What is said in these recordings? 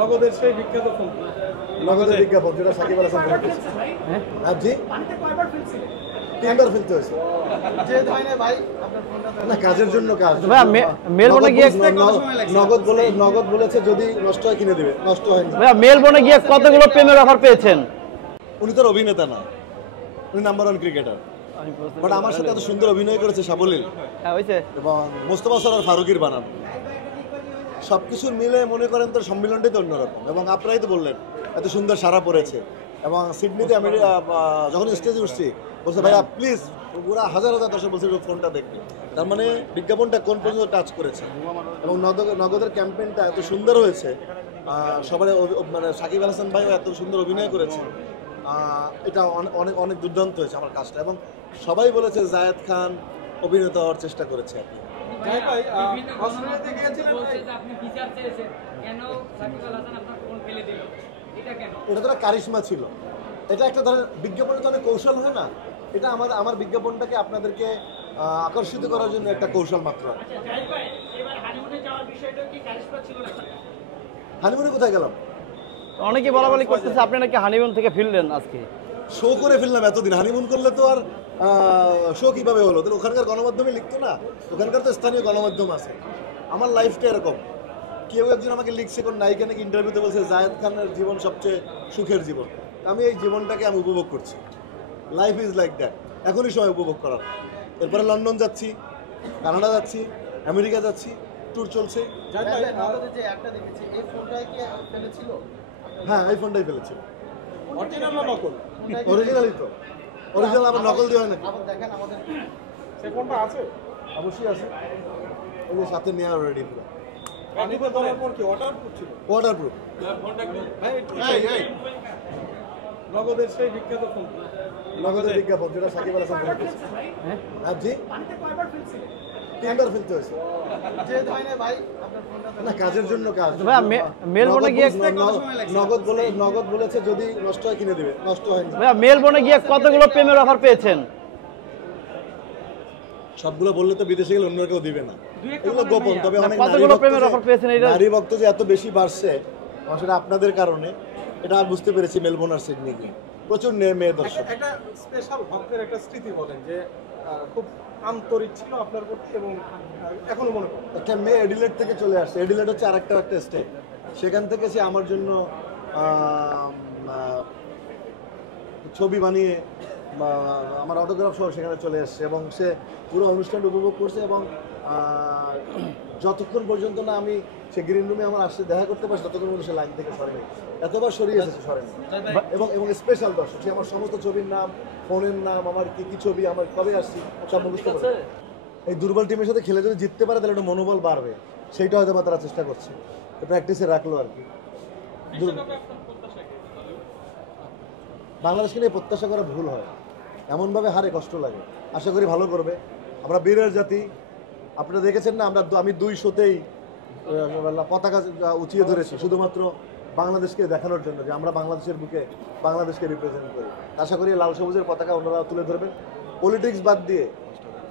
নগদের সেই বিখ্যাত ফোন, নগদের বিজ্ঞাপন যেটা সাকিব আল হাসান করেছে। হ্যাঁ জি, তিনবার ফেলতে হয়েছে। না, কাজের জন্য কাজ। মেলবোর্নে গিয়ে নগদ বলেছে যদি নষ্ট হয় কিনে দিবে, নষ্ট হয়নি। ভাইয়া মেলবোর্নে গিয়ে কতগুলো প্রেমের অফার পেয়েছেন? উনি তো অভিনেতা না, উনি নাম্বার 1 ক্রিকেটার। বাট আমার সাথে এত সুন্দর অভিনয় করেছে সাবলীল এবং মোস্তফা সরোয়ার ফারুকির বানানো সবকিছু মিলে মনে করেন তোর সম্মিলনটাই তো অন্যরকম। এবং আপনারাই তো বললেন এত সুন্দর সারা পড়েছে। এবং সিডনিতে আমি যখন স্টেজে উঠছি বলছে ভাইয়া প্লিজ, পুরা হাজার হাজার দর্শক বলছে ফোনটা দেখবে। তার মানে বিজ্ঞাপনটা কোন পর্যন্ত টাচ করেছে। এবং নগদের ক্যাম্পেইনটা এত সুন্দর হয়েছে, সবাই মানে সাকিব আল হাসান ভাইও এত সুন্দর অভিনয় করেছে। এটা অনেক অনেক দুর্দান্ত হয়েছে আমার কাজটা। এবং সবাই বলেছে জায়েদ খান অভিনেতা হওয়ার চেষ্টা করেছে আর কি। এটা তো কারিশমা ছিল, এটা একটা ধরনের বিজ্ঞাপনের তো অনেক কৌশল হয় না, এটা আমার বিজ্ঞাপনটাকে আপনাদেরকে আকর্ষিত করার জন্য একটা কৌশল মাত্র। হানিমুনে কোথায় গেলাম? অনেকে বলাবলি করতেছে আপনি নাকি হানিমুন থেকে ফিরলেন আজকে। শো করে ফেললাম এতদিন, হানিমুন করলে তো আর শো কিভাবে হলো? তাহলে ওখানকার গণমাধ্যমে লিখতো না, ওখানকার তো স্থানীয় গণমাধ্যম আছে। আমার লাইফটা এরকম, কেউ একজন আমাকে লিখছে কোন নায়িকা নাকি ইন্টারভিউতে বলছে জায়েদ খানের জীবন সবচেয়ে সুখের জীবন। আমি এই জীবনটাকে আমি উপভোগ করছি। লাইফ ইজ লাইক দ্যাট, এখনই সময় উপভোগ করার। এরপরে লন্ডন যাচ্ছি, কানাডা যাচ্ছি, আমেরিকা যাচ্ছি, ট্যুর চলছে। হ্যাঁ, এই ফোনটাই ফেলেছিল। অরিজিনালই তো, অরিজিনাল আবার নকল দিয়ে হয় না। সেই ফোনটা আছে? অবশ্যই আছে, ওই যে সাথে নেওয়া রেডি পুরো। পানিতে দেওয়ার পর কি ওয়াটারপ্রুফ ছিল? ওয়াটারপ্রুফ। নগদের সেই বিখ্যাত ফোন, নগদের বিজ্ঞাপন যেটা সাকিব আল হাসান করেছে। হ্যাঁ জি, তিনবার ফেলতে হয়েছে। না, কাজের জন্য কাজ। ভাইয়া মেলবোর্নে গিয়ে নগদ বলেছে যদি নষ্ট হয় কিনে দিবে, নষ্ট হয়নি। ভাইয়া মেলবোর্নে গিয়ে কতগুলো প্রেমের অফার পেয়েছেন? সবগুলো বললে তো বিদেশে গেলে অন্য কেউ দিবে না, এগুলো গোপন। তবে অনেক কতগুলো প্রেমের অফার পেয়েছেন? এটা নারী ভক্ত যে এত বেশি বাড়ছে সেটা আপনাদের কারণে, এটা বুঝতে পেরেছি। মেলবোর্ন আর সিডনি গিয়ে প্রচুর মেয়ে দর্শক। একটা স্পেশাল ভক্তের একটা স্মৃতি বলেন যে খুব আন্তরিক ছিল আপনার প্রতি এবং এখনো মনে পড়ে। একটা মেয়ে এডিলেড থেকে চলে আসছে, এডিলেড হচ্ছে আরেকটা স্টেট, সেখান থেকে সে আমার জন্য ছবি বানিয়ে আমার অটোগ্রাফ সহ সেখানে চলে এসছে এবং সে পুরো অনুষ্ঠানটা উপভোগ করছে। এবং যতক্ষণ পর্যন্ত না আমি সে গ্রিন রুমে আমার আসছে দেখা করতে পারছি, ততক্ষণ পর্যন্ত সে লাইন থেকে সরেনি, এতবার সরিয়ে এসেছে, সরেনি। এবং স্পেশাল দর্শক, সে আমার সমস্ত ছবির নাম, ফোনের নাম, আমার কি কি ছবি, আমার কবে আসছি সব মুখস্থ করে। এই দুর্বল টিমের সাথে খেলে যদি জিততে পারে তাহলে একটা মনোবল বাড়বে, সেইটা হয়তো বা তারা চেষ্টা করছে, প্র্যাকটিসে রাখলো আর কি। বাংলাদেশকে নিয়ে প্রত্যাশা করা ভুল হয়, এমনভাবে হারে কষ্ট লাগে। আশা করি ভালো করবে। আমরা বীরের জাতি, আপনারা দেখেছেন না, আমি 2 শোতেই পতাকা উঁচিয়ে ধরেছি শুধুমাত্র বাংলাদেশকে দেখানোর জন্য যে আমরা বাংলাদেশের বুকে বাংলাদেশকে রিপ্রেজেন্ট করি। আশা করি লাল সবুজের পতাকা ওনারা তুলে ধরবেন। পলিটিক্স বাদ দিয়ে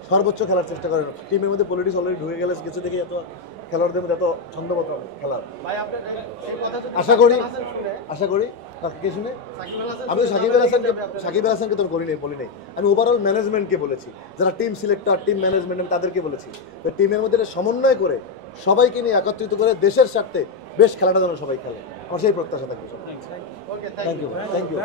সর্বোচ্চ খেলার চেষ্টা করেন। টিমের মধ্যে পলিটিক্স অলরেডি ঢুকে গেলে কিছু দেখে এত খেলোয়াড়দের মধ্যে এত ছন্দমত খেলার। আশা করি কে শুনে আমি সাকিব আল হাসানকে তো বলি নাই, আমি ওভারঅল ম্যানেজমেন্টকে বলেছি, যারা টিম সিলেক্টর, টিম ম্যানেজমেন্ট, আমি তাদেরকে বলেছি টিমের মধ্যে সমন্বয় করে সবাইকে নিয়ে একত্রিত করে দেশের স্বার্থে বেশ খেলাটা যেন সবাই খেলে। আমার সেই প্রত্যাশা থাকবে। Thank you.